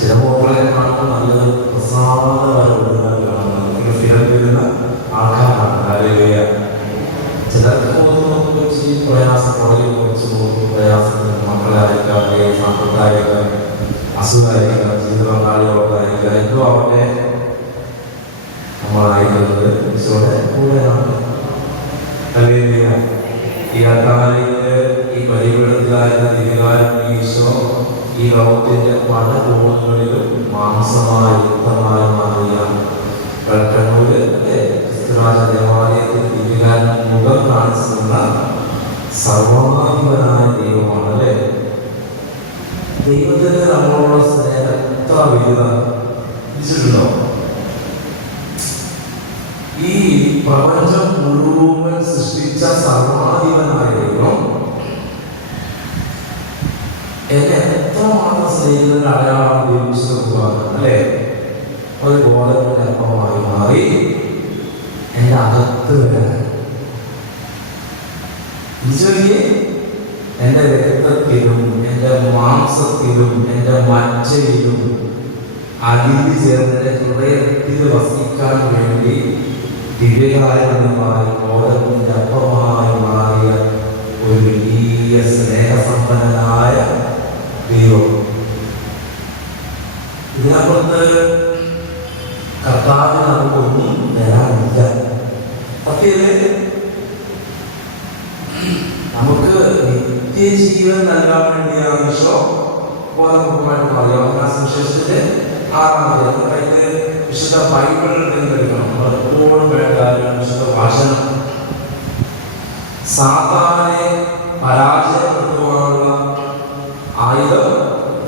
ചില ഫോട്ടോകളെ കാണുമ്പോൾ നല്ലത് പ്രസാദമായ ഒഴുകുന്ന സ്ഥിരം വരുന്ന ആൾക്കാരാണ്. ഹല്ലേലൂയ. ചിലർക്ക് പോകുന്ന വെച്ച് പ്രയാസം പുറകിൽ കുറച്ച് പോകും. പ്രയാസത്തിന് മക്കളായിരിക്കാം, അല്ലെങ്കിൽ സമ്പത്തായിരിക്കാം, അസുഖമായിരിക്കാം, ജീവിത പങ്കാളികളായിരിക്കാം, എന്തോ അവരുടെ നമ്മളായിരിക്കുന്നത് ഈശോയുടെ കൂടെയാണ്. ഹല്ലേലൂയ. ഈ അത്താഴത്തില് ഈ ബലിപീഠത്തിലായിരുന്ന ദിവ്യകാരുണ്യ ഈശോ ഈ ലോകത്തിന്റെ പല കോണുകളിലും മാംസമായി യുക്തമായി മാറിയ കണ്ണൂര് ക്രിസ്തുരാജ ദേവാലയത്തിൽ ദിവ്യകാരുണ്യ മുഖം കാണിച്ചിരുന്ന സർവാധിപനായ ദൈവമാണ്. അല്ലേ? ദൈവത്തിന് നമ്മളോട് സ്നേഹം എത്ര വലുതാണോ? ഈ പ്രപഞ്ചം മുഴുവൻ സൃഷ്ടിച്ച സർവാധിപനായ ദൈവം എന്നെ എത്രമാത്രം സ്നേഹിക്കുന്നതിന് അടയാളം ഉപയോഗിച്ചതാണ്. അല്ലേ? ഒരു ഗോതമ്പിന്റെ അപ്പമായി മാറി എൻ്റെ അകത്ത് വരാൻ എൻ്റെ രക്തത്തിലും എൻ്റെ മാംസത്തിലും എൻ്റെ മജ്ജയിലും അലിഞ്ഞു ചേർന്ന് എൻ്റെ ഹൃദയത്തിൽ വസിക്കാൻ വേണ്ടി ദിവ്യകാരുണ്യമായി ഗോതമ്പിന്റെ അപ്പമായി മാറിയ ഒരു വലിയ സ്നേഹസമ്പന്നനായ ദൈവം. ഇതിനകത്ത് കർത്താവിന് നമുക്കൊന്നും തരാനില്ല. സത്യല്ലേ? നമുക്ക് നിത്യജീവൻ നൽകാൻ വേണ്ടിയാണ് ഈശോ ബോധപൂർവമായിട്ട് പറയാം. സുവിശേഷത്തിന്റെ 6-ാമത് കയ്യില് വിശുദ്ധ ബൈബിൾ എടുക്കണം. നമ്മൾ എപ്പോഴും വേണ്ട കാര്യമാണ് വിശുദ്ധ ഭാഷണം. സാത്താനെ പരാജയപ്പെടുത്തുവാനുള്ള ആയുധം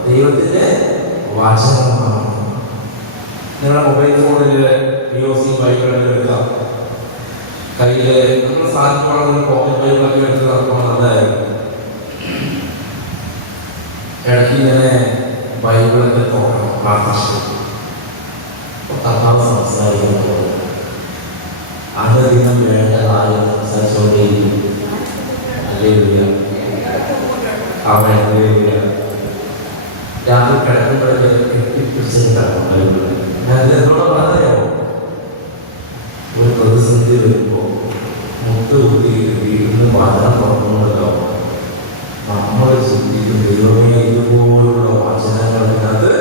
ദൈവത്തിന്റെ വചനമാണ്. നിങ്ങളുടെ മൊബൈൽ ഫോണിൽ POC ബൈബിൾ എടുക്കാം. കയ്യില് നമ്മൾ സാധിക്കുവാണെങ്കിൽ പോക്കറ്റ് ബൈബിളൊക്കെ എടുത്ത് നടക്കുമ്പോൾ നല്ലതായിരുന്നു. ഇടയ്ക്ക് ഇങ്ങനെ ബൈബിളൊക്കെ നോക്കണം. പ്രാർത്ഥിച്ചു കർത്താവ് സംസാരിക്കുന്നത് അനുദിനം വേണ്ട കാര്യം സംസാരിച്ചുകൊണ്ടേയിരിക്കും. ഹല്ലേലൂയ. ആമേൻ. ഹല്ലേലൂയ. രാത്രി കിടക്കുമ്പോഴൊക്കെ കെട്ടിപ്പിടിച്ചിട്ടാണ് ബൈബിള്. ഞാൻ എന്നോട് പറയാമോ, ഒരു പ്രതിസന്ധി വരുമ്പോൾ മുട്ടുകുത്തി വീട്ടിൽ വചനം തുറന്നുകൊണ്ടല്ലോ നമ്മൾ ചിന്തിക്കും, ദൈവമേ ഇതുപോലുള്ള വചനങ്ങളിനത്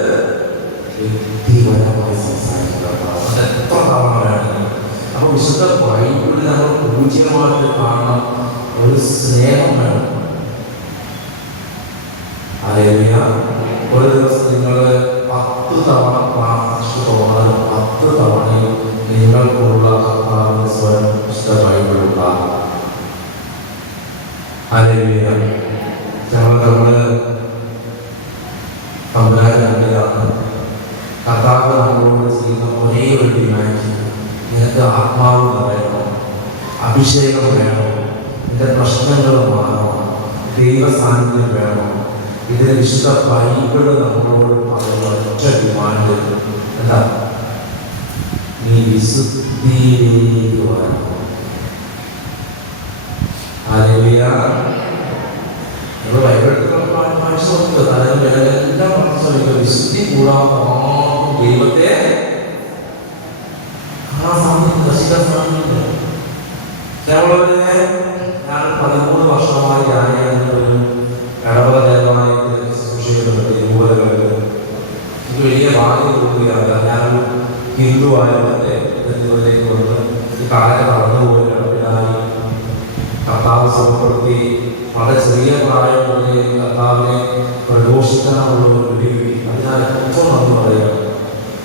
വ്യക്തിപരമായി സംസാരിക്കുക. അതെത്ര തവണ വേണം. അപ്പൊ വിശുദ്ധ ബൈബിളിൽ നമ്മൾ പൂജ്യമായിട്ട് കാണണം. ഒരു സ്നേഹം വേണം. ഹല്ലേലൂയ. ഒരു ദിവസം നിങ്ങൾ 10 തവണ പ്രാർത്ഥിച്ചു തോന്നാലും 10 തവണയും നിങ്ങൾക്കുള്ള കർത്താവിന്റെ സ്വരം വിശുദ്ധ ബൈബിളുള്ള. ഹല്ലേലൂയ. നമ്മള് തമ്പുരാനാണ്. കർത്താവ് നമ്മളോട് ചെയ്യുന്ന ഒരേ ഒരു ഡിമാൻഡ്, നിനക്ക് ആത്മാവ് നിറയണം, അഭിഷേകം വേണം, നിന്റെ പ്രശ്നങ്ങൾ മാറണം, ദൈവ സാന്നിധ്യം വേണം. ഇതിന് വിശുദ്ധ ബൈബിള് നമ്മളോട് പറയുന്ന ഒറ്റ ഡിമാൻഡ് എന്താ? നീ വിശുദ്ധിയിലേക്ക് വരണം. ഹല്ലേലൂയ. വിശുദ്ധി കൂടാതെ ദൈവത്തെ നശിക്കാൻ സാധിക്കില്ല. ഞാൻ 13 വർഷമായി ഇടവക ദേവാലയത്തിൽ ശുശ്രൂഷിക്കുന്നുണ്ട്. യുവതകളിൽ എനിക്ക് വലിയ ഭാഗ്യം കൊടുക്കുകയാണ്. ഞാനൊരു ഹിന്ദു ആയതിൻ്റെ ഇതിലേക്ക് വന്ന് ഈ കാലം കടന്നുപോയി കിടപ്പിലായി കർത്താവ് സുഖപ്പെടുത്തി. വളരെ ചെറിയ പ്രായം മുതലേ കർത്താവിനെ പ്രഘോഷിക്കാനുള്ള ഒരു വിളിവിളി. അതിനാൽ ഏറ്റവും നന്ദി പറയുകയാണ്.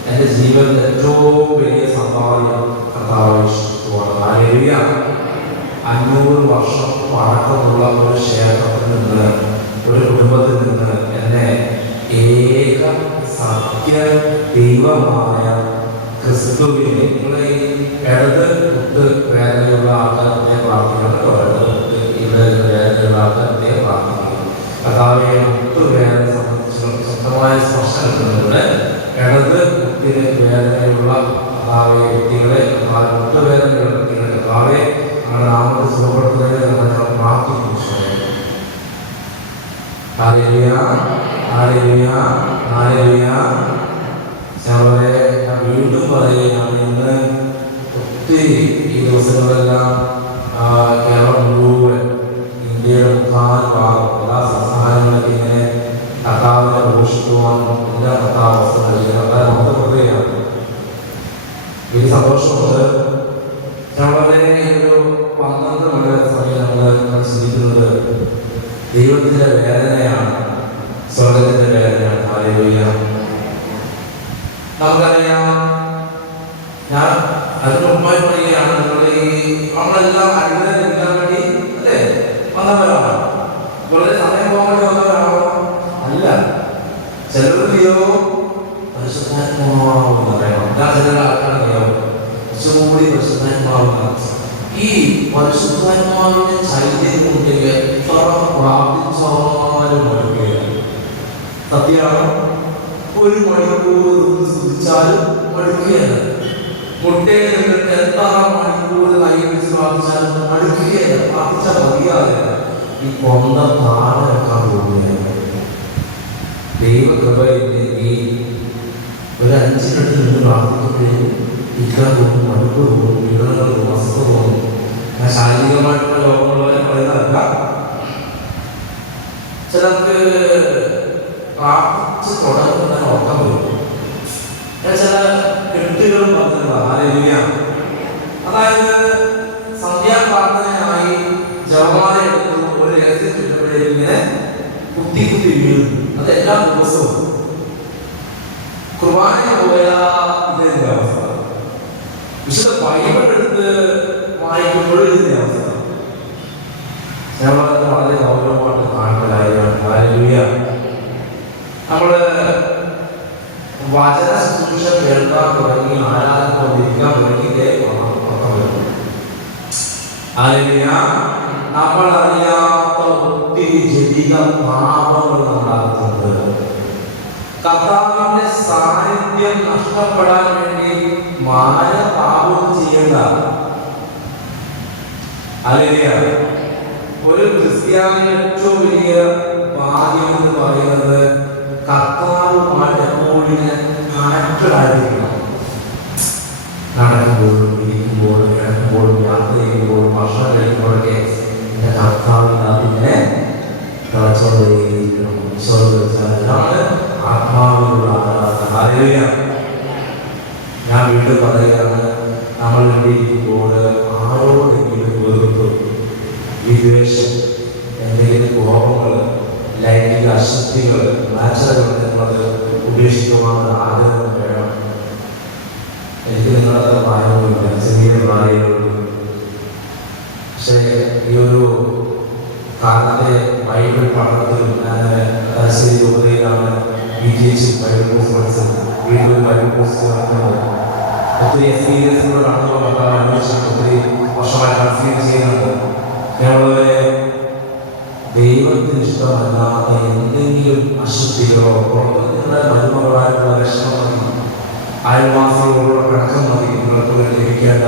എൻ്റെ ജീവിതത്തിൽ ഏറ്റവും വലിയ സമ്പാദ്യം കർത്താവ് ഇഷ്ടമാണ്. ഹല്ലേലൂയ. 500 വർഷം പഴക്കമുള്ള ഒരു ക്ഷേത്രത്തിൽ നിന്ന്, ഒരു കുടുംബത്തിൽ നിന്ന് എന്നെ ഏക സത്യ ദൈവമായ ക്രിസ്തുവിനെ, നിങ്ങളെ ഇടത് കുത്ത് വേദനയുള്ള ആൾക്കാരെ പ്രാർത്ഥിക്കണം. വേദനയുള്ള ആൾക്കാരെ പ്രാർത്ഥിക്കണം. കർത്താവെ മുട്ടുവേദന സംബന്ധിച്ച് സ്വന്തമായ സ്പർശനം കിട്ടുന്നതിലൂടെ ഇടത് കുത്തിന് വേദനയുള്ള കർത്താവെ വ്യക്തികളെ, മുട്ടുവേദനയുള്ള വ്യക്തികളെ കർത്താവെ നമ്മുടെ നാമത്തെ സുഖപ്പെടുത്തുന്നതിന് നമ്മൾ പ്രാർത്ഥിക്കുന്നു. ഹല്ലേലൂയ. ഹല്ലേലൂയ. ഹല്ലേലൂയ. എല്ലാ അവസ്ഥ നൽകിയ നമുക്ക് ഹൃദയമാണ്. എനിക്ക് സന്തോഷമുണ്ട്. ഞാൻ വളരെ ഒരു 12 മണി സമയം നമ്മൾ ചിന്തിക്കുന്നത് ദൈവത്തിൻ്റെ വേദനയാണ്, സ്വർഗത്തിൻ്റെ വേദനയാണ്. ഹല്ലേലൂയ. നമുക്കറിയാം, ഞാൻ അതിന് മുമ്പായി പറയുകയാണ്, നമ്മളെല്ലാം അഴുതാൻ വേണ്ടി അല്ലേ വന്നവരാണ്. വളരെ സമയം പോകാൻ വേണ്ടി വന്നവരാണോ? അല്ല. ചിലവരെയോ പരിശുദ്ധാത്മാവെന്ന് പറയണം. ഞാൻ ചില ആൾക്കാരെയോ കുറച്ചുകൂടി പരിശുദ്ധാത്മാവെന്ന്. ഈ പരിശുദ്ധാത്മാവിന്റെ ചൈതന്യം ഉണ്ടെങ്കിൽ പ്രാർത്ഥിച്ചാലും മടുക്കുകയാണ്. സത്യമാണ്. 1 മണിക്കൂർ സ്തുതിച്ചാലും മടുക്കുകയല്ല. മുട്ടയിൽ നിന്നിട്ട് എത്ര മണിക്കൂർ കൈപിടിച്ച് പ്രാർത്ഥിച്ചാലും മടുക്കുകയല്ല. പ്രാർത്ഥിച്ചാൽ മതിയാകില്ല. ഈ കൊന്ത താഴെ വെക്കാൻ പോവുകയാണ്. ദൈവകൃപയില്ലെങ്കിൽ ഒരു 5 മിനിറ്റ് നിന്ന് പ്രാർത്ഥിക്കുമ്പോഴേക്കും ഇരിക്കാൻ തോന്നും, മടുപ്പ് തോന്നും, പീഡനങ്ങൾ തോന്നും, അസ്വസ്ഥ തോന്നും. ഞാൻ ശാരീരികമായിട്ടുള്ള രോഗങ്ങളുള്ളവരെ പറയുന്നതല്ല. ചിലർക്ക് പ്രാർത്ഥിച്ച് തുടങ്ങുന്ന ഉറക്കം വരും. ചില കെട്ടുകളും പറഞ്ഞിട്ടുള്ള. അതായത് സന്ധ്യാപ്രാർത്ഥനയായി ജപമാല എടുത്തു ഒരു രഹസ്യം ചുറ്റപ്പെടുകയും ഇങ്ങനെ കുത്തി കുത്തി വീഴുന്നു. അത് എല്ലാ ദിവസവും കുർബാന പോയാ ഇതിന്റെ അവസ്ഥ. വിശുദ്ധ ബൈബിൾ എടുത്ത് വായിക്കുമ്പോഴും ഇതിന്റെ അവസ്ഥ. ഞങ്ങളത് വളരെ ഗൗരവമായിട്ട് കാണുന്ന കാര്യമാണ്. ഹല്ലേലൂയ. നമ്മള് വചന ശുശ്രൂഷ കേൾക്കാൻ തുടങ്ങി, ആരാധന കൊണ്ടിരിക്കാൻ തുടങ്ങിയിട്ടേ ഉറക്കം വരും. ഹല്ലേലൂയ. നമ്മൾ അറിയാത്ത ഒത്തിരി ജടിക പാപങ്ങൾ നമ്മളകത്തുണ്ട്. കർത്താവിന്റെ സാന്നിധ്യം നഷ്ടപ്പെടാൻ വേണ്ടി മാന പാപം ചെയ്യേണ്ട. ഹല്ലേലൂയ. ഒരു ക്രിസ്ത്യാനിയുടെ ഏറ്റവും വലിയ ഭാഗ്യം എന്ന് പറയുന്നത് കർത്താവുമായിട്ട് എപ്പോഴും കണക്റ്റഡ് ആയിരിക്കണം. നടക്കുമ്പോഴും ഇരിക്കുമ്പോഴും കിടക്കുമ്പോഴും യാത്ര ചെയ്യുമ്പോഴും ഭക്ഷണം കഴിക്കുമ്പോഴൊക്കെ എൻ്റെ കർത്താവിനെ തിളച്ചുകൊണ്ടേയിരിക്കണം. ഇതാണ് ആത്മാവിനുള്ള ആരാധന. ഹല്ലേലൂയ. ഞാൻ വീണ്ടും പറയുകയാണ്, നമ്മൾ വേണ്ടിയിരിക്കുമ്പോൾ ആരോടെങ്കിലും വെറുപ്പ്, വിദ്വേഷം, എന്തെങ്കിലും കോപങ്ങൾ, ലൈംഗിക അശുദ്ധികൾ, നാച്ചുറൽ എന്നുള്ളത് ഉപേക്ഷിക്കുവാനുള്ള ആഗ്രഹം വേണം. എനിക്ക് നിങ്ങളത്ര പ്രായവുമില്ല, ചെറിയ പ്രായമുള്ളൂ. പക്ഷേ ഈ ഒരു കാലത്തെ ബൈബിൾ പഠനത്തിലും ഞാൻ തലശ്ശേരി ഉപതയിലാണ് വിജയിച്ചു ബൈബിൾ കോഴ്സ് പഠിച്ചത്. വീണ്ടും ബൈബിൾ കോഴ്സ് നടക്കുന്നത് ഒത്തിരി എക്സ്പീരിയൻസുകൾ അനുഭവിച്ചിട്ടുണ്ട്. ഒത്തിരി വർഷമായിട്ട് എക്സ്പീരിയൻസ് ചെയ്യുന്നുണ്ട്. ഞങ്ങളെ ദൈവത്തിന് ഇഷ്ടമല്ലാത്ത എന്തെങ്കിലും അശുദ്ധികളോ പുറത്തുനിന്നുള്ള മരുമകളായിട്ടുള്ള വിഷമം മതി, അയൽവാസികളോടുള്ള പിണക്കം മതി, നിങ്ങൾക്ക് ലഭിക്കേണ്ട